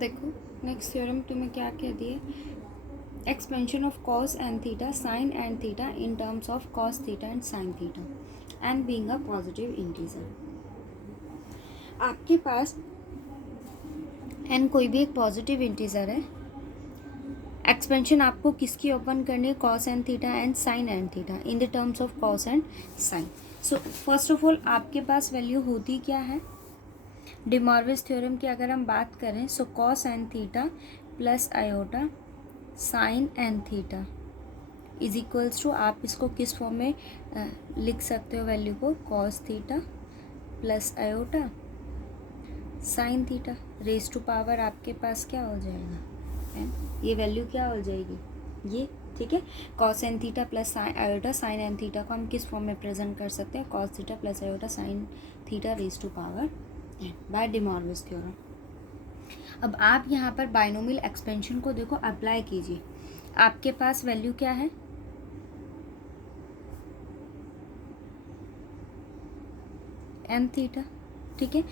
देखो next theorem तुम्हें क्या कह दिए, expansion of cos n theta sine n theta in terms of cos theta and sine theta and being a positive integer. आपके पास N कोई भी एक पॉजिटिव इंटीजर है, एक्सपेंशन आपको किसकी ओपन करनी है, cos n theta and sine n theta in the terms of cos and sine. So first of all आपके पास वैल्यू होती क्या है, डी मॉर्विस थ्योरम की अगर हम बात करें, so cos n theta plus iota sine n theta is equals to, आप इसको किस फॉर्म में लिख सकते हो वैल्यू को, cos theta plus iota sine theta raise to power आपके पास क्या हो जाएगा, ये वैल्यू क्या हो जाएगी ये, ठीक है। Cos n theta plus iota sine n theta को हम किस फॉर्म में प्रेजेंट कर सकते हैं, cos theta plus iota sine theta raise to power n by de Moivre's theorem. अब आप यहाँ पर बाइनोमियल एक्सपेंशन को देखो, अप्लाई कीजिए, आपके पास वैल्यू क्या है, एन थीटा, ठीक है।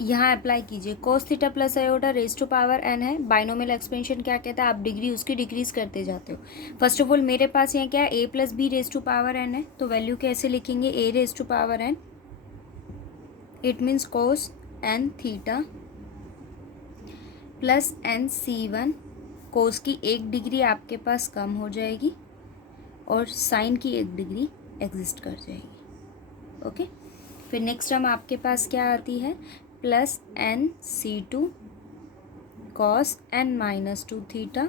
यहाँ अप्लाई कीजिए, cos theta plus iota raise to power n है, बाइनोमियल एक्सपेंशन क्या कहता है, आप डिग्री उसकी डिक्रीज करते जाते हो। फर्स्ट ऑफ ऑल मेरे पास यहाँ क्या है, a plus b raise to power n है, तो वैल्यू कैसे लिखेंगे, a raise to power n, it means cos n theta plus n C one, cos की एक डिग्री आपके पास कम हो जाएगी और साइन की एक डिग्री एग्जिस्ट कर जाएगी, ओके। फिर नेक्स्ट टर्म आपके पास क्या आती है, plus n C two cos n minus two theta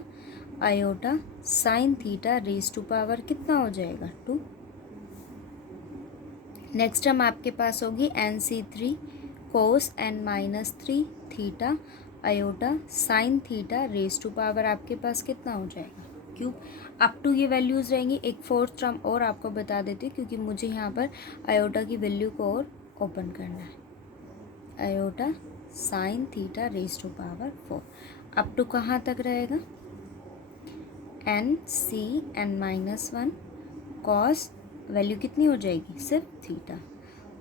iota sine theta raise to power कितना हो जाएगा 2। नेक्स्ट टर्म आपके पास होगी n C three cos n minus three theta iota sine theta raise to power आपके पास कितना हो जाएगा क्यूब। अप टू ये वैल्यूज़ रहेंगी, एक फोर्थ टर्म और आपको बता देती हूँ क्योंकि मुझे यहाँ पर आयोटा की वैल्यू को और ओपन करना है, iota sine theta raise to power 4, up to कहाँ तक रहेगा, एन सी n minus one cos value कितनी हो जाएगी सिर्फ थीटा,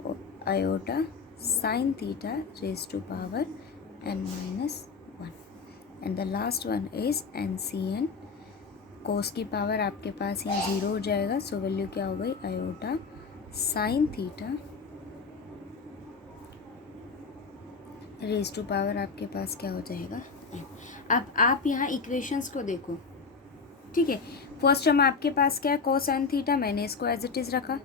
और iota sine theta raise to power n minus one, and the last one is n C n, cos की power आपके पास यहाँ 0 हो जाएगा, सो वैल्यू क्या हो गई, iota sine theta raise to power आपके पास क्या हो जाएगा एन। अब आप यहाँ इक्वेशंस को देखो, ठीक है। फर्स्ट टर्म आपके पास क्या है, कोस एन थीटा, मैंने इसको एज इट इज़ रखा,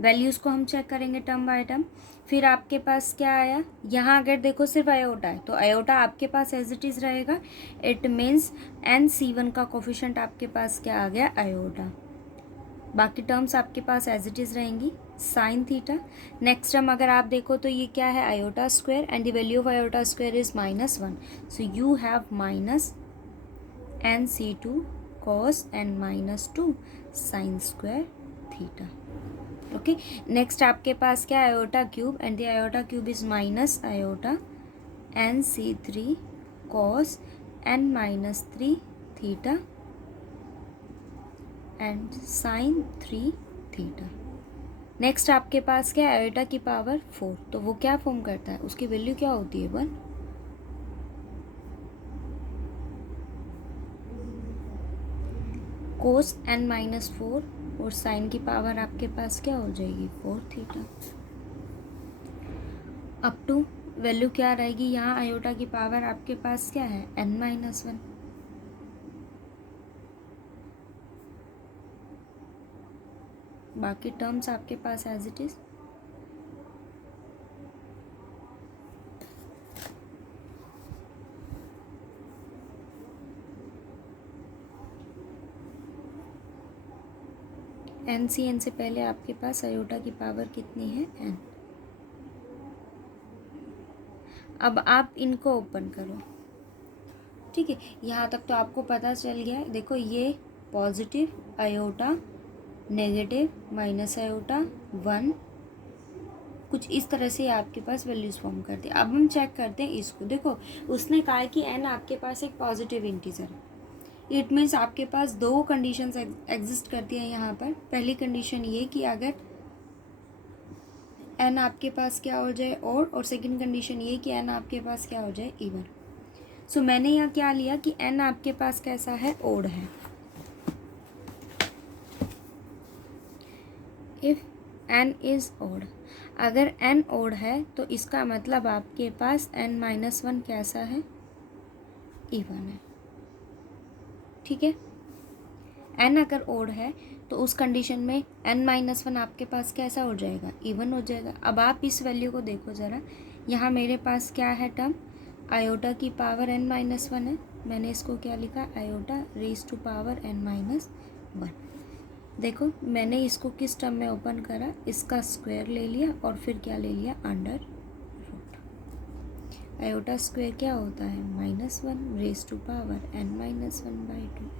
वैल्यूज़ को हम चेक करेंगे टर्म बाय टर्म। फिर आपके पास क्या आया, यहाँ अगर देखो सिर्फ आयोटा है तो आयोटा आपके पास एज इट इज़ रहेगा, it means n C one का कोफिशेंट आपके पास क्या आ गया, आयोटा, बाकी टर्म्स आपके पास एज इट इज़ रहेंगी, साइन थीटा। नेक्स्ट टर्म अगर आप देखो तो ये क्या है, iota square, and the value of iota square is minus one, so you have minus n C two cos n minus two sine square theta, okay. Next आपके पास क्या है, iota cube, and the iota cube is minus iota n C three cos n minus three theta and sine three theta. Next आपके पास क्या है, iota की power 4, तो वो क्या फॉर्म करता है, उसकी वैल्यू क्या होती है 1, कोस एन माइनस 4 और साइन की पावर आपके पास क्या हो जाएगी 4 थीटा। अप टू वैल्यू क्या रहेगी, यहाँ आयोटा की पावर आपके पास क्या है, एन माइनस वन, बाकी टर्म्स आपके पास as it is, n C n से पहले आपके पास आयोटा की पावर कितनी है, एन। अब आप इनको ओपन करो, ठीक है। यहाँ तक तो आपको पता चल गया है, देखो ये positive iota negative minus iota 1, कुछ इस तरह से आपके पास वैल्यूज फॉर्म करते हैं। अब हम चेक करते हैं इसको, देखो उसने कहा है कि एन आपके पास एक पॉजिटिव इंटीजर है, इट मीन्स आपके पास दो कंडीशंस एग्जिस्ट करती हैं यहाँ पर। पहली कंडीशन ये कि अगर एन आपके पास क्या हो जाए और सेकंड कंडीशन ये कि एन आपके पास क्या हो जाए इवन। सो मैंने यहाँ क्या लिया कि n आपके पास कैसा है, ओड है। इफ n इज ओड, अगर n ओड है तो इसका मतलब आपके पास n-1 कैसा है, इवन है। ठीक है, n अगर ओड है तो उस कंडीशन में n-1 आपके पास कैसा हो जाएगा, इवन हो जाएगा। अब आप इस वैल्यू को देखो ज़रा, यहाँ मेरे पास क्या है टर्म, आयोटा की पावर n-1 है। मैंने इसको क्या लिखा, iota raise to power n-1। देखो मैंने इसको किस टर्म में ओपन करा, इसका स्क्वायर ले लिया और फिर क्या ले लिया, अंडर रूट। आयोटा स्क्वायर क्या होता है, -1 रेज टू पावर n-1/2।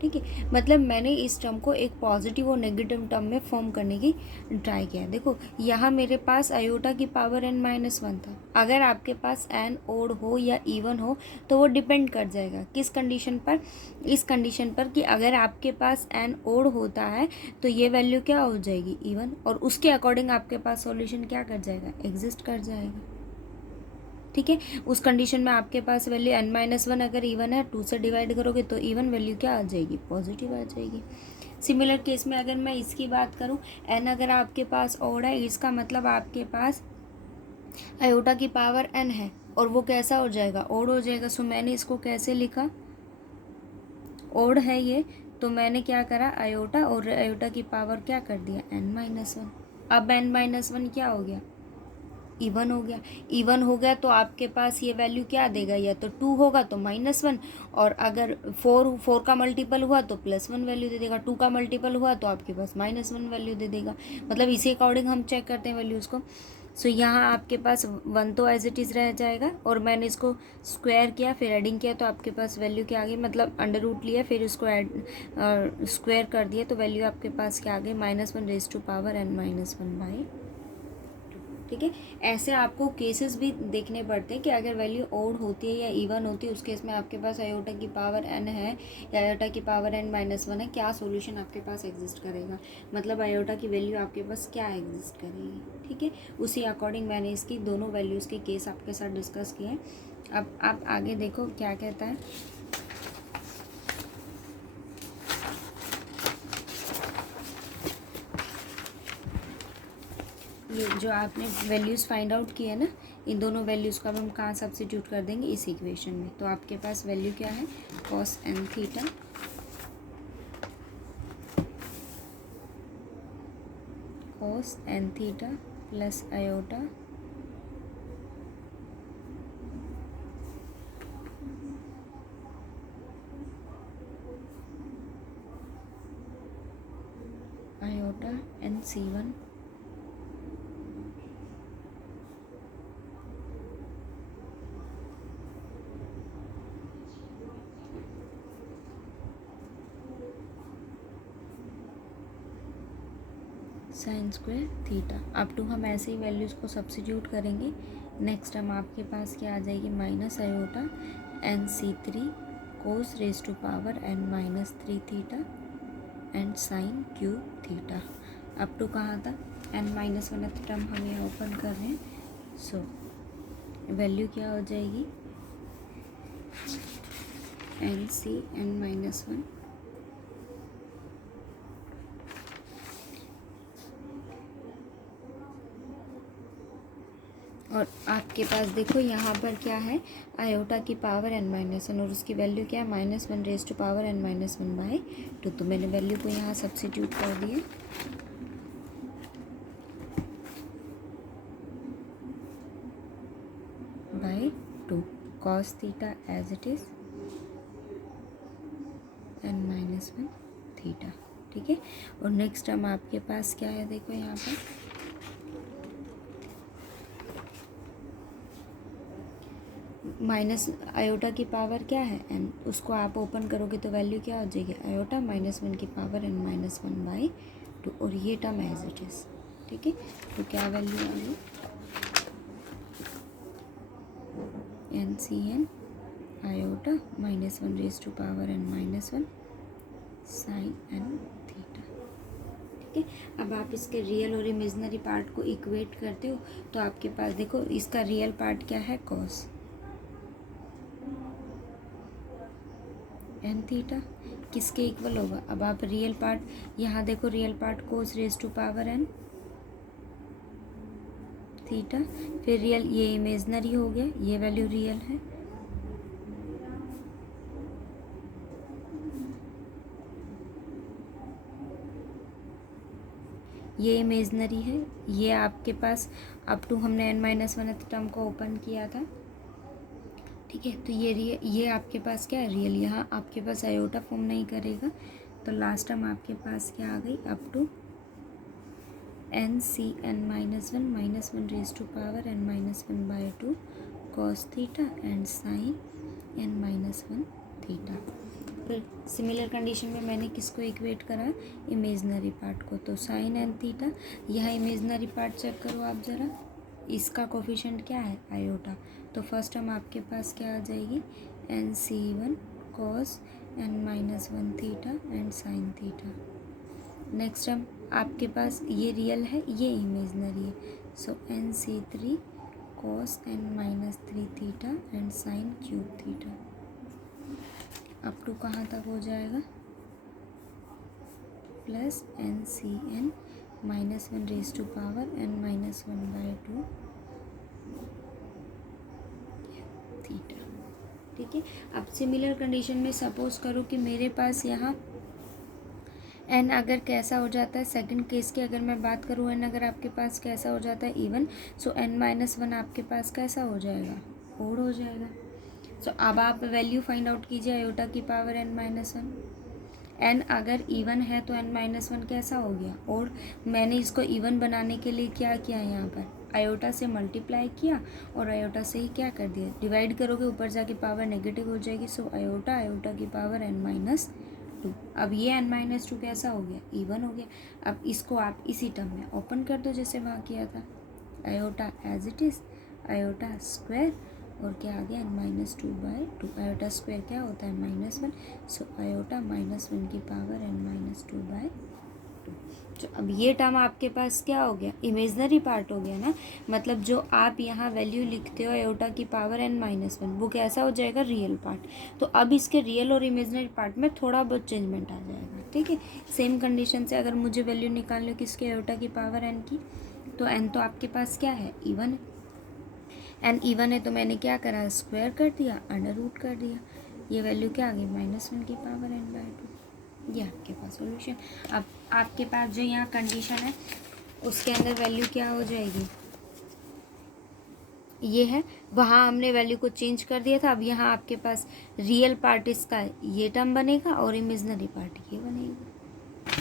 ठीक है, मतलब मैंने इस टर्म को एक पॉजिटिव और नेगेटिव टर्म में फॉर्म करने की ट्राई किया। देखो यहाँ मेरे पास आयोटा की पावर n-1 था। अगर आपके पास n ओड हो या इवन हो तो वो डिपेंड कर जाएगा किस कंडीशन पर, इस कंडीशन पर कि अगर आपके पास n ओड होता है तो ये वैल्यू क्या हो जाएगी, इवन, और उसके अकॉर्डिंग आपके पास सॉल्यूशन क्या कर जाएगा, एग्जिस्ट कर जाएगा। ठीक है, उस कंडीशन में आपके पास वैल्यू n-1 अगर इवन है, 2 से डिवाइड करोगे तो इवन वैल्यू क्या आ जाएगी, पॉजिटिव आ जाएगी। सिमिलर केस में अगर मैं इसकी बात करूँ, n अगर आपके पास ओड है, इसका मतलब आपके पास आयोटा की पावर n है और वो कैसा हो जाएगा, ओड हो जाएगा। सो मैंने इसको कैसे लिखा, ओड है ये, तो मैंने क्या करा, आयोटा और आयोटा की पावर क्या कर दिया, n-1। अब n-1 क्या हो गया, इवन हो गया। इवन हो गया तो आपके पास ये वैल्यू क्या देगा, या तो 2 होगा तो -1, और अगर 4 का मल्टीपल हुआ तो +1 वैल्यू दे देगा, 2 का मल्टीपल हुआ तो आपके पास -1 वैल्यू दे देगा। मतलब इसी अकॉर्डिंग हम चेक करते हैं वैल्यूज़ को। सो यहाँ आपके पास 1 तो एज इट इज़ रह जाएगा, और मैंने इसको स्क्वायर किया, फिर एडिंग किया तो आपके पास वैल्यू क्या आ गई, मतलब अंडर रूट लिया फिर उसको स्क्वायर कर दिया तो वैल्यू आपके पास क्या आ गई, -1 रेज टू पावर n-1/2। ठीक है, ऐसे आपको केसेस भी देखने पड़ते हैं कि अगर वैल्यू ओड होती है या इवन होती है, उस केस में आपके पास आयोटा की पावर n है या आयोटा की पावर n-1 है, क्या सॉल्यूशन आपके पास एग्जिस्ट करेगा, मतलब आयोटा की वैल्यू आपके पास क्या एग्जिस्ट करेगी। ठीक है, उसी अकॉर्डिंग मैंने इसकी दोनों वैल्यूज़ के केस आपके साथ डिस्कस किए। अब आप आगे देखो क्या कहता है। ये जो आपने वैल्यूज़ फाइंड आउट किए ना, इन दोनों वैल्यूज़ को अब हम कहाँ सब्स्टिट्यूट कर देंगे, इस इक्वेशन में। तो आपके पास वैल्यू क्या है, cos n theta plus iota n-c1 sine square theta. Up to हम ऐसे ही वैल्यूज़ को सब्स्टिट्यूट करेंगे। नेक्स्ट हम आपके पास क्या आ जाएगी, minus iota n-c3 cos raise to power n-3 theta and sine cube theta. Up to कहाँ तक, n-1 टर्म हम यहाँ ओपन कर रहे हैं। सो वैल्यू क्या हो जाएगी, n-1 और आपके पास देखो यहाँ पर क्या है, आयोटा की पावर n-1 और उसकी वैल्यू क्या है, -1 रेज टू पावर n-1/2। तो मैंने वैल्यू को यहाँ सब्स्टिट्यूट कर दिया। By 2 cos theta as it is n-1 theta. ठीक है, और नेक्स्ट टर्म आपके पास क्या है, देखो यहाँ पर माइनस आयोटा की पावर क्या है n, उसको आप ओपन करोगे तो वैल्यू क्या हो जाएगी, आयोटा -1 की पावर n-1/2, और ये टर्म एज इट इज़। ठीक है, तो क्या वैल्यू आ गई, n-c-n iota -1 raise to power n-1 sine n theta. ठीक है, अब आप इसके रियल और इमेजिनरी पार्ट को इक्वेट करते हो तो आपके पास देखो इसका रियल पार्ट क्या है, कॉस, एन थीटा किसके इक्वल होगा? अब आप रियल पार्ट यहाँ देखो, real part cos raise to power n theta, फिर रियल, ये इमेजनरी हो गया, ये वैल्यू रियल है, ये इमेजनरी है, ये आपके पास अप टू हमने एन माइनस वन टर्म को ओपन किया था, ठीक है। तो ये आपके पास क्या है? रियल। यहाँ आपके पास आयोटा फॉर्म नहीं करेगा, तो लास्ट टर्म आपके पास क्या आ गई? Up to n C n minus one raise to power n minus one by two cos theta and sine n minus one theta. फिर सिमिलर कंडीशन में मैंने किसको इक्वेट करा? इमेजनरी पार्ट को। तो साइन एन थीटा, यहाँ imaginary part check करो आप ज़रा, इसका कोफिशिएंट क्या है? आयोटा। तो फर्स्ट टर्म आपके पास क्या आ जाएगी? N C one cos n minus one theta and sine theta. Next term आपके पास ये रियल है, ये इमेजनरी है, so n C three cos n minus three theta and sine cube theta. Up to कहाँ तक हो जाएगा? Plus n C n minus one raise to power n minus one by two theta, ठीक है। अब similar condition में suppose करो कि मेरे पास यहाँ एन अगर कैसा हो जाता है, सेकंड केस की अगर मैं बात करूँ, एन अगर आपके पास कैसा हो जाता है? इवन, सो एन माइनस वन आपके पास कैसा हो जाएगा? ओड हो जाएगा। सो अब आप वैल्यू फाइंड आउट कीजिए आयोटा की power n minus one. N अगर इवन है तो एन माइनस वन कैसा हो गया? ओड। मैंने इसको इवन बनाने के लिए क्या किया? यहाँ पर आयोटा से मल्टीप्लाई किया और आयोटा से ही क्या कर दिया? डिवाइड करोगे, ऊपर जाके पावर नेगेटिव हो जाएगी, सो आयोटा की पावर एन माइनस टू। अब ये एन माइनस टू कैसा हो गया? इवन हो गया। अब इसको आप इसी टर्म में ओपन कर दो जैसे वहाँ किया था, iota as it is, iota square और क्या आ गया? N minus two by two. Iota square क्या होता है? Minus one, so iota minus one की power n minus two by two. तो अब ये टर्म आपके पास क्या हो गया? इमेजनरी पार्ट हो गया ना, मतलब जो आप यहाँ वैल्यू लिखते हो आयोटा की पावर एन माइनस वन, वो कैसा हो जाएगा? Real part. तो अब इसके रियल और इमेजनरी पार्ट में थोड़ा बहुत चेंजमेंट आ जाएगा, ठीक है। सेम कंडीशन से अगर मुझे वैल्यू निकाल लो किसके? आयोटा की पावर एन की, तो एन तो आपके पास क्या है? इवन। एन इवन है तो मैंने क्या करा? स्क्वायर कर दिया, अंडर रूट कर दिया, ये वैल्यू क्या आ गई? माइनस वन की पावर एन बाई टू। ये आपके पास सॉल्यूशन। अब आपके पास जो यहाँ कंडीशन है उसके अंदर वैल्यू क्या हो जाएगी? ये है, वहाँ हमने वैल्यू को चेंज कर दिया था, अब यहाँ आपके पास रियल पार्ट इसका ये टर्म बनेगा और इमेजनरी पार्ट ये बनेगा,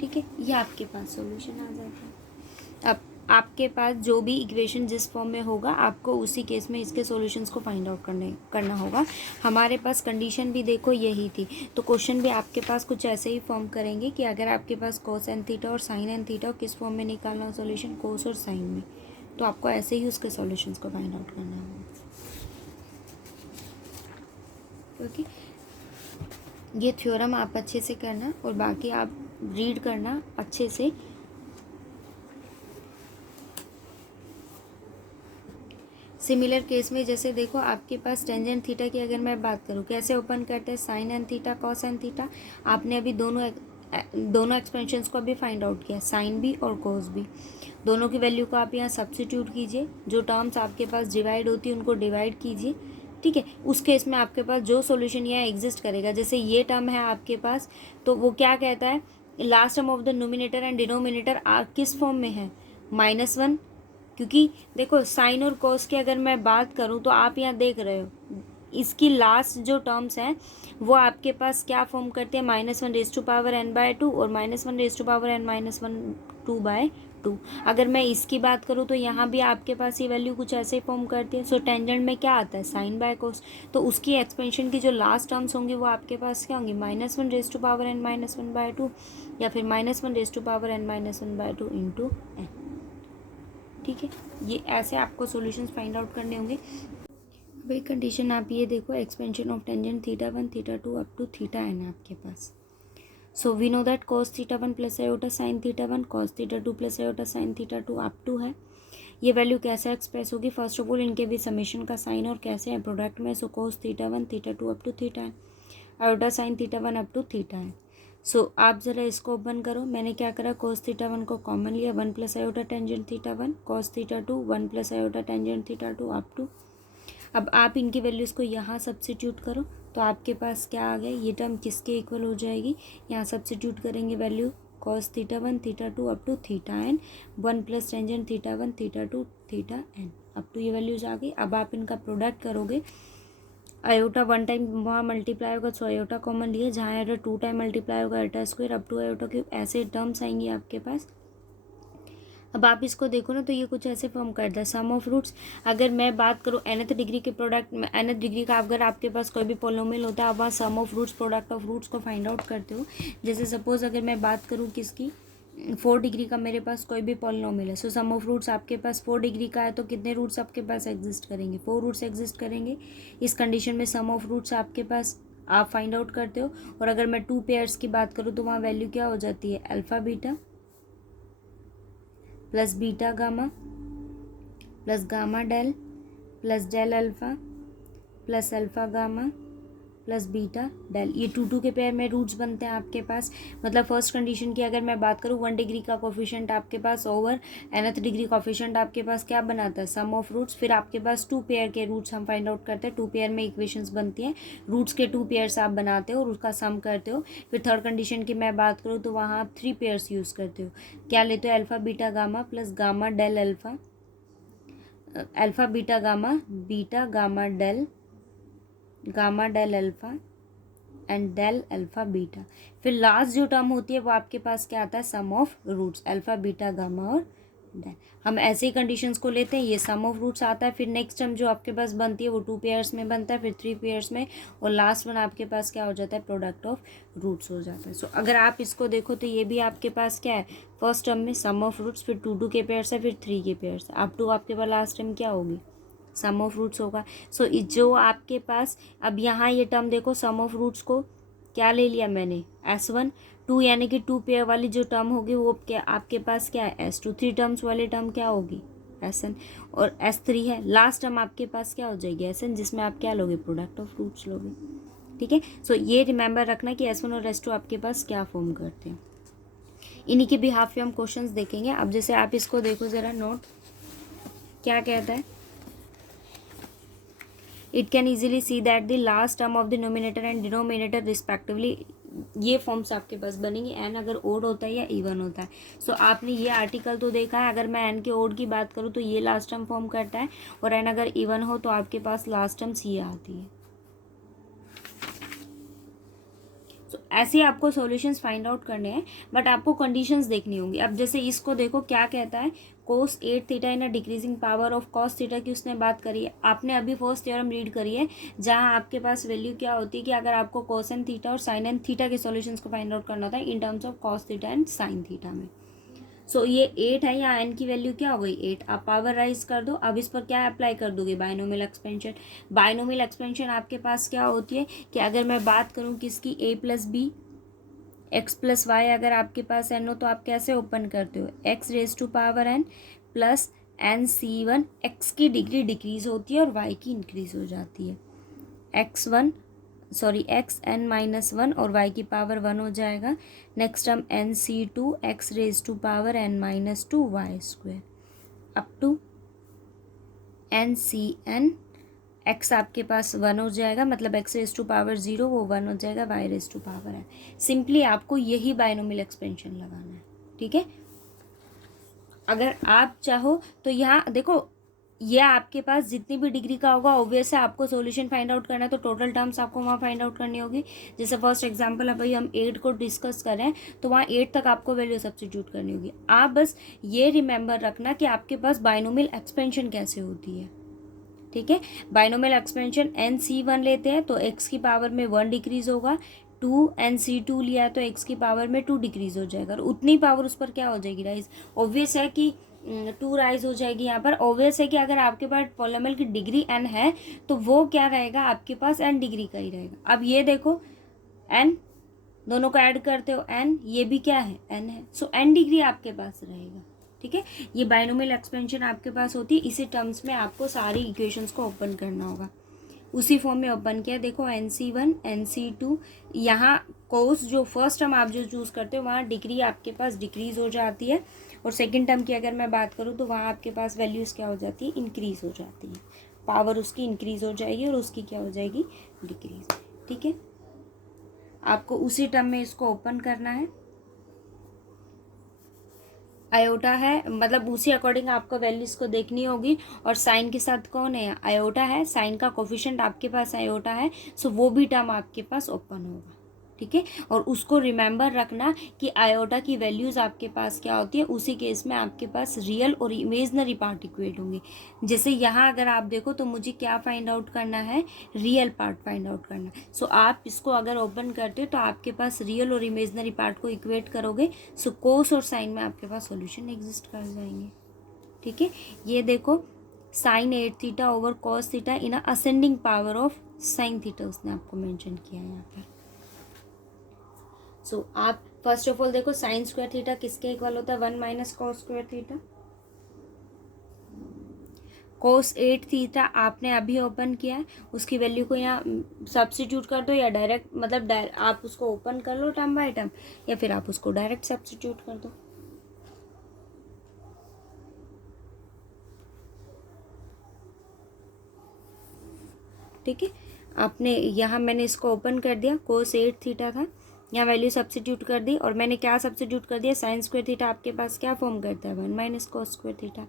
ठीक है। ये आपके पास सॉल्यूशन आ जाता है। अब आपके पास जो भी इक्वेशन जिस फॉर्म में होगा, आपको उसी केस में इसके सॉल्यूशंस को फाइंड आउट करना होगा। हमारे पास कंडीशन भी देखो यही थी, तो क्वेश्चन भी आपके पास कुछ ऐसे ही फॉर्म करेंगे कि अगर आपके पास कोस एन थीटा और साइन एन थीटा, किस फॉर्म में निकालना हो सॉल्यूशन? कोस और साइन में, तो आपको ऐसे ही उसके सॉल्यूशंस को फाइंड आउट करना होगा, क्योंकि ये थ्योरम आप अच्छे से करना और बाकी आप रीड करना अच्छे से। सिमिलर केस में जैसे देखो आपके पास टेंजेंट थीटा की अगर मैं बात करूँ, कैसे ओपन करते हैं? Sine n theta cos n theta. आपने अभी दोनों एक्सपेंशंस को अभी फाइंड आउट किया, साइन भी और कॉस भी। दोनों की वैल्यू को आप यहाँ सब्स्टिट्यूट कीजिए, जो टर्म्स आपके पास डिवाइड होती है उनको डिवाइड कीजिए, ठीक है। उस केस में आपके पास जो सॉल्यूशन यहाँ एग्जिस्ट करेगा, जैसे ये टर्म है आपके पास, तो वो क्या कहता है? Last term of the nominator and denominator किस फॉर्म में है? माइनस वन, क्योंकि देखो साइन और कॉस की अगर मैं बात करूँ तो आप यहाँ देख रहे हो इसकी लास्ट जो टर्म्स हैं वो आपके पास क्या फॉर्म करते हैं? Minus one raise to power n by two और minus one raise to power n minus one two by two. अगर मैं इसकी बात करूँ तो यहाँ भी आपके पास ये वैल्यू कुछ ऐसे ही फॉर्म करती है। सो टेंजेंट में क्या आता है? Sine by cos. तो उसकी एक्सपेंशन की जो लास्ट टर्म्स होंगी वो आपके पास क्या होंगी? Minus one raise to power n minus one by two या फिर minus one raise to power n minus one by two into n, ठीक है। ये ऐसे आपको सॉल्यूशंस फाइंड आउट करने होंगे। अब एक कंडीशन आप ये देखो, expansion of tangent theta one theta two up to theta n आपके पास। So we know that cos theta one plus iota sine theta one cos theta two plus iota sine theta two up to है। ये value कैसे express होगी? First of all इनके भी summation का sign और कैसे है प्रोडक्ट में, so cos theta one theta two up to theta n. Iota sine theta one up to theta n. So आप ज़रा इसको ओपन करो। मैंने क्या करा, कॉस थीटा वन को कॉमन लिया, 1 plus iota tangent theta one, cos theta two 1 plus iota tangent theta two up to. अब आप इनकी वैल्यूज़ को यहाँ सब्सिट्यूट करो तो आपके पास क्या आ गया, ये टर्म किसके इक्वल हो जाएगी, यहाँ सब्सिट्यूट करेंगे value cos theta one theta two up to theta n, 1 plus tangent theta one theta two theta n up to ये वैल्यूज आ गई। अब आप इनका प्रोडक्ट करोगे, आयोटा 1 टाइम वहाँ मल्टीप्लाई होगा, सो आयोटा कॉमन लिए, जहाँ आयोटा 2 टाइम मल्टीप्लाई होगा iota square up to iota cube, ऐसे टर्म्स आएंगी आपके पास। अब आप इसको देखो ना तो ये कुछ ऐसे फॉर्म करता है, सम ऑफ रूट्स। अगर मैं बात करूँ nth डिग्री के प्रोडक्ट में, nth डिग्री का अगर आपके पास कोई भी पोलोमियल होता है, आप वहाँ sum of roots product of roots को फाइंड आउट करते हो। जैसे सपोज अगर मैं बात करूँ किसकी, 4 डिग्री का मेरे पास कोई भी पॉलिनोमियल है, सो सम ऑफ रूट्स आपके पास 4 डिग्री का है तो कितने रूट्स आपके पास एग्जिस्ट करेंगे, 4 रूट्स एग्जिस्ट करेंगे। इस कंडीशन में सम ऑफ रूट्स आपके पास आप फाइंड आउट करते हो। और अगर मैं 2 पेयर्स की बात करूँ तो वहाँ वैल्यू क्या हो जाती है, alpha beta plus beta gamma plus gamma del plus del alpha plus alpha gamma plus beta del. ये 2 के पेयर में रूट्स बनते हैं आपके पास। मतलब फर्स्ट कंडीशन की अगर मैं बात करूँ, 1 डिग्री का कोफिशिएंट आपके पास ओवर nth डिग्री कोफिशिएंट आपके पास क्या बनाता है, सम ऑफ रूट्स। फिर आपके पास 2 पेयर के रूट्स हम फाइंड आउट करते हैं, 2 पेयर में इक्वेशंस बनती हैं, रूट्स के 2 पेयर्स आप बनाते हो और उसका सम करते हो। फिर थर्ड कंडीशन की मैं बात करूँ तो वहाँ आप 3 पेयर्स यूज़ करते हो, क्या लेते हो, alpha beta gamma plus gamma del alpha, alpha beta gamma del gamma del alpha and del alpha beta. फिर लास्ट जो टर्म होती है वो आपके पास क्या आता है, sum of roots, alpha beta gamma और डेल। हम ऐसे ही कंडीशंस को लेते हैं, ये सम ऑफ रूट्स आता है। फिर नेक्स्ट टर्म जो आपके पास बनती है वो 2 पेयर्स में बनता है, फिर 3 पेयर्स में, और लास्ट वन आपके पास क्या हो जाता है, प्रोडक्ट ऑफ रूट्स हो जाता है। सो अगर आप इसको देखो तो ये भी आपके पास क्या है, फर्स्ट टर्म में सम ऑफ रूट्स, फिर 2 के पेयर्स है, फिर 3 के पेयर्स है, अप टू आपके पास लास्ट टर्म क्या होगी, सम ऑफ रूट्स होगा। सो जो आपके पास अब यहाँ ये टर्म देखो, सम ऑफ रूट्स को क्या ले लिया मैंने, S1 2, यानी कि 2 पेयर वाली जो टर्म होगी वो क्या आपके पास क्या है, S2, 3 टर्म्स वाली टर्म क्या होगी, SN, और S3 है लास्ट टर्म आपके पास क्या हो जाएगी, SN, जिसमें आप क्या लोगे, प्रोडक्ट ऑफ रूट्स लोगे। ठीक है, सो ये रिमेंबर रखना कि S1 और S2 आपके पास क्या फॉर्म करते हैं। इन्हीं के बिहाफ पे हम क्वेश्चंस देखेंगे। अब जैसे आप इसको देखो ज़रा, नोट क्या कहता है, it can easily see that the last term of the numerator and denominator respectively, ये फॉर्म्स आपके पास बनेंगे, एन अगर ओड होता है या इवन होता है। सो आपने ये आर्टिकल तो देखा है, अगर मैं एन के ओड की बात करूँ तो ये लास्ट टर्म फॉर्म करता है, और एन अगर इवन हो तो आपके पास लास्ट टर्म सी आती है। सो ऐसे ही आपको सॉल्यूशंस फाइंड आउट करने हैं, बट आपको कंडीशंस देखनी होंगी। अब जैसे इसको देखो क्या कहता है, कोस 8 theta in a decreasing power of cos theta की उसने बात करी है। आपने अभी फर्स्ट थ्योरम रीड करी है, जहां आपके पास वैल्यू क्या होती है कि अगर आपको कॉस एन थीटा और साइन एन थीटा के सॉल्यूशंस को फाइंड आउट करना होता है in terms of cos theta and sine theta में। सो ये 8 है, यहाँ एन की वैल्यू क्या हो गई, 8। आप पावर राइज कर दो। अब इस पर क्या अप्लाई कर दोगे, बायनोमियल एक्सपेंशन। बायनोमियल एक्सपेंशन आपके पास क्या होती है कि अगर मैं बात करूँ किसकी, a plus b x plus y, अगर आपके पास एन हो तो आप कैसे ओपन करते हो, x raise to power n plus n C one. X की डिग्री डिक्रीज होती है और वाई की इंक्रीज हो जाती है, एक्स एन माइनस 1 और वाई की पावर 1 हो जाएगा। नेक्स्ट हम n C two x raise to power n minus 2 y square up to n C n, x आपके पास 1 हो जाएगा, मतलब एक्स रेज टू पावर 0 वो 1 हो जाएगा, वाई रेज टू पावर है। सिंपली आपको यही बायनोमियल एक्सपेंशन लगाना है। ठीक है, अगर आप चाहो तो यहाँ देखो, ये आपके पास जितनी भी डिग्री का होगा ऑब्वियस है आपको सॉल्यूशन फाइंड आउट करना है, तो टोटल टर्म्स आपको वहाँ फाइंड आउट करनी होगी। जैसे फर्स्ट एग्जांपल अभी हम 8 को डिस्कस कर रहे हैं तो वहाँ 8 तक आपको वैल्यू सब्स्टिट्यूट करनी होगी। आप बस ये रिमेंबर रखना कि आपके पास बायनोमियल एक्सपेंशन कैसे होती है। ठीक है, बायनोमियल एक्सपेंशन NC1 लेते हैं तो x की पावर में 1 डिक्रीज होगा, 2 NC2 लिया है तो x की पावर में 2 डिक्रीज हो जाएगा, और उतनी पावर उस पर क्या हो जाएगी, राइज। ऑब्वियस है कि 2 राइज हो जाएगी यहाँ पर। ऑब्वियस है कि अगर आपके पास पॉलीनोमियल की डिग्री n है तो वो क्या रहेगा, आपके पास n डिग्री का ही रहेगा। अब ये देखो n, दोनों को ऐड करते हो n, ये भी क्या है, n है, सो n डिग्री आपके पास रहेगा। ठीक है, ये बायनोमियल एक्सपेंशन आपके पास होती है। इसी टर्म्स में आपको सारी इक्वेशंस को ओपन करना होगा। उसी फॉर्म में ओपन किया। देखो NC1 NC2, यहाँ कोस जो फर्स्ट टर्म आप जो चूज़ करते हो वहाँ डिग्री आपके पास डिक्रीज हो जाती है, और सेकंड टर्म की अगर मैं बात करूँ तो वहाँ आपके पास वैल्यूज़ क्या हो जाती है, इंक्रीज़ हो जाती है, पावर उसकी इंक्रीज़ हो जाएगी और उसकी क्या हो जाएगी, डिक्रीज। ठीक है, आपको उसी टर्म में इसको ओपन करना है। आयोटा है, मतलब उसी अकॉर्डिंग आपको वैल्यूज़ को देखनी होगी, और साइन के साथ कौन है, आयोटा है, साइन का कोफिशिएंट आपके पास आयोटा है, सो वो भी टर्म आपके पास ओपन होगा। ठीक है, और उसको रिमेंबर रखना कि आयोटा की वैल्यूज़ आपके पास क्या होती है, उसी केस में आपके पास रियल और इमेजनरी पार्ट इक्वेट होंगे। जैसे यहाँ अगर आप देखो तो मुझे क्या फाइंड आउट करना है, रियल पार्ट फाइंड आउट करना है। सो आप इसको अगर ओपन करते हो तो आपके पास रियल और इमेजनरी पार्ट को इक्वेट करोगे, सो कोस और साइन में आपके पास सॉल्यूशन एग्जिस्ट कर जाएंगे। ठीक है, ये देखो sine 8 theta over cos theta in ascending power of sine theta उसने आपको मेंशन किया है यहाँ पर। सो आप फर्स्ट ऑफ ऑल देखो साइन स्क्वायर थीटा किसके इक्वल होता है, 1 minus cos square theta. Cos 8 theta आपने अभी ओपन किया है, उसकी वैल्यू को यहाँ सब्स्टिट्यूट कर दो, या डायरेक्ट मतलब आप उसको ओपन कर लो टर्म बाय टर्म, या फिर आप उसको डायरेक्ट सब्स्टिट्यूट कर दो। ठीक है, आपने यहाँ मैंने इसको ओपन कर दिया, कोस 8 थीटा था, यहाँ वैल्यू सब्स्टिट्यूट कर दी, और मैंने क्या सब्स्टिट्यूट कर दिया, साइन स्क्वायर थीटा आपके पास क्या फॉर्म करता है, 1 minus cos square theta.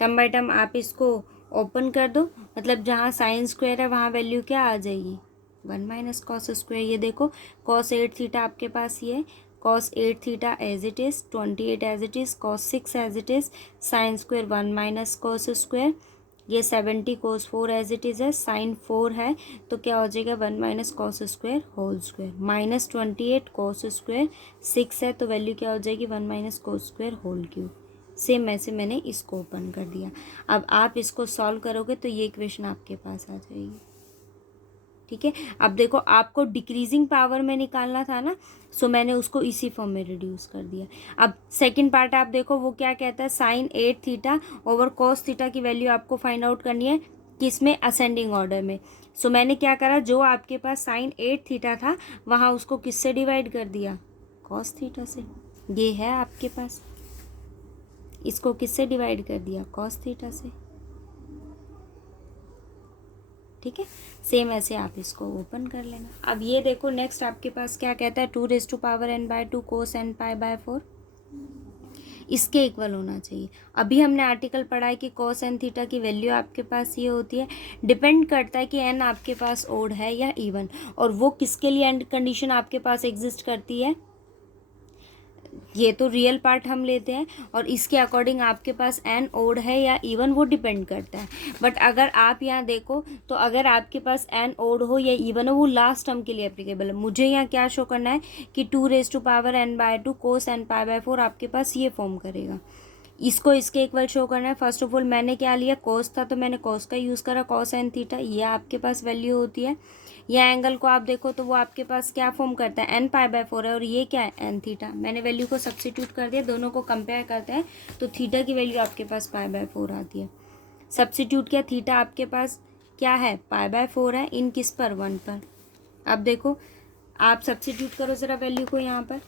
Term by term आप इसको ओपन कर दो, मतलब जहाँ साइन स्क्वायर है वहाँ वैल्यू क्या आ जाएगी, 1 माइनस कॉस स्क्वायर। ये देखो कॉस 8 थीटा आपके पास ये cos 8 theta as it is, 28 as it is, cos 6 as it is, sine square 1 minus cos square, ये 70 कोस 4 एज इट इज़ है, साइन 4 है तो क्या हो जाएगा, 1 minus cos square whole square, minus 28 cos square 6 है तो वैल्यू क्या हो जाएगी, 1 minus cos square whole cube. Same ऐसे मैंने इसको ओपन कर दिया। अब आप इसको सॉल्व करोगे तो ये इक्वेशन आपके पास आ जाएगी। ठीक है, अब देखो आपको डिक्रीजिंग पावर में निकालना था ना, सो मैंने उसको इसी फॉर्म में रिड्यूस कर दिया। अब सेकंड पार्ट आप देखो वो क्या कहता है, sine 8 theta over cos theta की वैल्यू आपको फाइंड आउट करनी है, किसमें, असेंडिंग ऑर्डर में। सो मैंने क्या करा, जो आपके पास साइन 8 थीटा था वहाँ उसको किससे डिवाइड कर दिया, कॉस थीटा से। ये है आपके पास, इसको किससे डिवाइड कर दिया, कॉस थीटा से। ठीक है, सेम ऐसे आप इसको ओपन कर लेना। अब ये देखो नेक्स्ट आपके पास क्या कहता है, 2n/2 कोस n π/4 इसके इक्वल होना चाहिए। अभी हमने आर्टिकल पढ़ा है कि कोस n थीटा की वैल्यू आपके पास ये होती है, डिपेंड करता है कि n आपके पास ओड है या इवन, और वो किसके लिए एंड कंडीशन आपके पास एग्जिस्ट करती है, ये तो रियल पार्ट हम लेते हैं, और इसके अकॉर्डिंग आपके पास एन ओड है या इवन वो डिपेंड करता है। बट अगर आप यहाँ देखो तो अगर आपके पास एन ओड हो या इवन हो वो लास्ट टर्म के लिए एप्लीकेबल है। मुझे यहाँ क्या शो करना है कि 2n/2 कोस n π/4 आपके पास ये फॉर्म करेगा, इसको इसके इक्वल शो करना है। फर्स्ट ऑफ ऑल मैंने क्या लिया, कोस था तो मैंने कोस का यूज़ करा, कॉस n थीटा ये आपके पास वैल्यू होती है। या एंगल को आप देखो तो वो आपके पास क्या फॉर्म करता है, n π/4 है, और ये क्या है, n थीटा। मैंने वैल्यू को सब्स्टिट्यूट कर दिया, दोनों को कंपेयर करते हैं तो थीटा की वैल्यू आपके पास π/4 आती है। सब्स्टिट्यूट किया, थीटा आपके पास क्या है, π/4 है, इन किस पर, 1 पर। अब देखो आप सब्स्टिट्यूट करो ज़रा वैल्यू को यहाँ पर,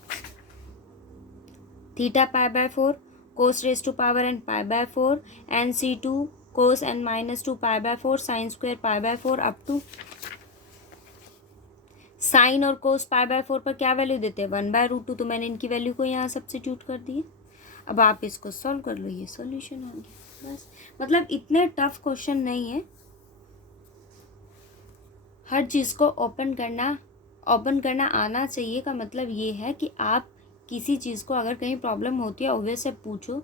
theta π/4 cos n π/4 NC2 cos n-2 π/4 sine square π/4 up to sine और कोस π/4 पर क्या वैल्यू देते हैं, 1/√2, तो मैंने इनकी वैल्यू को यहाँ सब्स्टिट्यूट कर दी है। अब आप इसको सॉल्व कर लो, ये सॉल्यूशन आ गया बस। मतलब इतने टफ क्वेश्चन नहीं है, हर चीज़ को ओपन करना आना चाहिए का मतलब ये है कि आप किसी चीज़ को अगर कहीं प्रॉब्लम होती है ऑब्वियस है पूछो,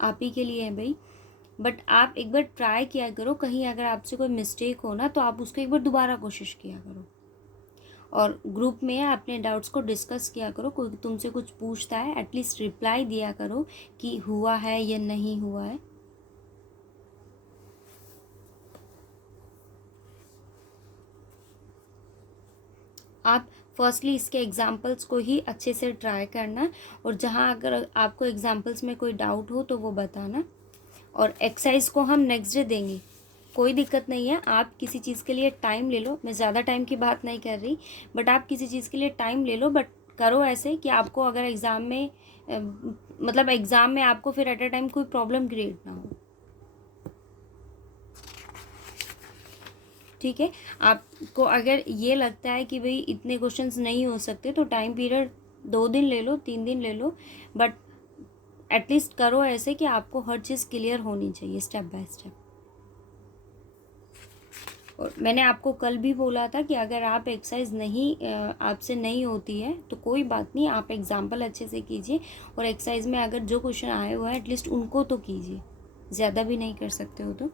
आप ही के लिए है भाई, बट आप एक बार ट्राई किया करो, कहीं अगर आपसे कोई मिस्टेक हो ना तो आप उसको एक बार दोबारा कोशिश किया करो, और ग्रुप में अपने डाउट्स को डिस्कस किया करो। कोई तुमसे कुछ पूछता है एटलीस्ट रिप्लाई दिया करो कि हुआ है या नहीं हुआ है। आप फर्स्टली इसके एग्जाम्पल्स को ही अच्छे से ट्राई करना, और जहाँ अगर आपको एग्जाम्पल्स में कोई डाउट हो तो वो बताना, और एक्सरसाइज को हम नेक्स्ट डे देंगे। कोई दिक्कत नहीं है, आप किसी चीज़ के लिए टाइम ले लो, मैं ज़्यादा टाइम की बात नहीं कर रही, बट आप किसी चीज़ के लिए टाइम ले लो, बट करो ऐसे कि आपको अगर एग्ज़ाम में मतलब एग्ज़ाम में आपको फिर एट अ टाइम कोई प्रॉब्लम क्रिएट ना हो। ठीक है, आपको अगर ये लगता है कि भाई इतने क्वेश्चंस नहीं हो सकते तो टाइम पीरियड 2 दिन ले लो, 3 दिन ले लो, बट एटलीस्ट करो ऐसे कि आपको हर चीज़ क्लियर होनी चाहिए स्टेप बाय स्टेप। और मैंने आपको कल भी बोला था कि अगर आप एक्सरसाइज नहीं आपसे नहीं होती है तो कोई बात नहीं, आप एग्जाम्पल अच्छे से कीजिए, और एक्सरसाइज में अगर जो क्वेश्चन आए हुए हैं एटलीस्ट उनको तो कीजिए, ज़्यादा भी नहीं कर सकते हो तो।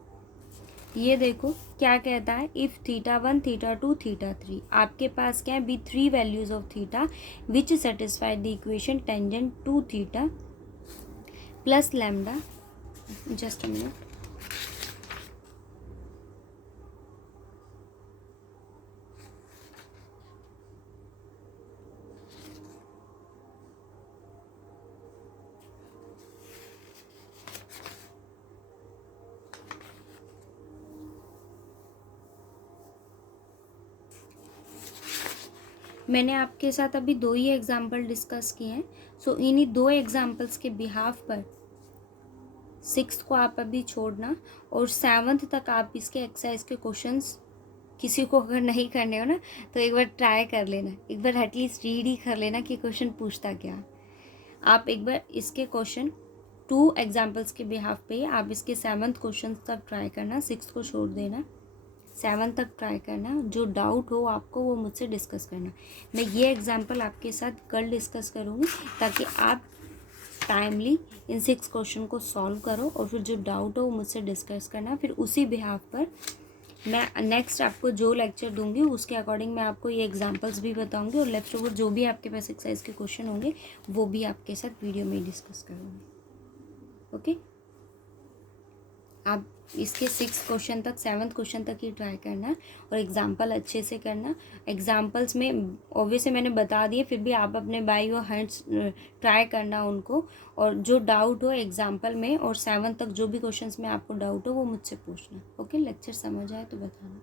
ये देखो क्या कहता है, इफ़ θ1 θ2 θ3, आपके पास क्या है, be 3 values of theta which satisfied the equation tangent two theta plus lambda. Just a minute. मैंने आपके साथ अभी 2 ही एग्जाम्पल डिस्कस किए हैं, सो इन्हीं 2 एग्जाम्पल्स के बिहाफ पर 6th को आप अभी छोड़ना, और 7th तक आप इसके एक्सरसाइज के क्वेश्चंस किसी को अगर नहीं करने हो ना तो एक बार ट्राई कर लेना, एक बार एटलीस्ट रीड ही कर लेना कि क्वेश्चन पूछता क्या। आप एक बार इसके क्वेश्चन 2 एग्जाम्पल्स के बिहाफ पे आप इसके 7th क्वेश्चन तक ट्राई करना, 6th को छोड़ देना, 7 तक ट्राई करना, जो डाउट हो आपको वो मुझसे डिस्कस करना। मैं ये एग्जांपल आपके साथ कल डिस्कस करूँगी ताकि आप टाइमली इन 6 क्वेश्चन को सॉल्व करो, और फिर जो डाउट हो वो मुझसे डिस्कस करना, फिर उसी बिहाफ पर मैं नेक्स्ट आपको जो लेक्चर दूंगी उसके अकॉर्डिंग मैं आपको ये एग्जांपल्स भी बताऊंगी, और लेफ्ट ओवर जो भी आपके पास एक्सरसाइज के क्वेश्चन होंगे वो भी आपके साथ वीडियो में डिस्कस करूँगी। ओके, आप इसके 6 क्वेश्चन तक 7th क्वेश्चन तक ही ट्राई करना, और एग्जाम्पल अच्छे से करना। एग्जाम्पल्स में ऑब्वियसली मैंने बता दिए, फिर भी आप अपने बाय योर हैंड्स ट्राई करना उनको, और जो डाउट हो एग्जाम्पल में और 7th तक जो भी क्वेश्चंस में आपको डाउट हो वो मुझसे पूछना। ओके, लेक्चर समझ आए तो बताना।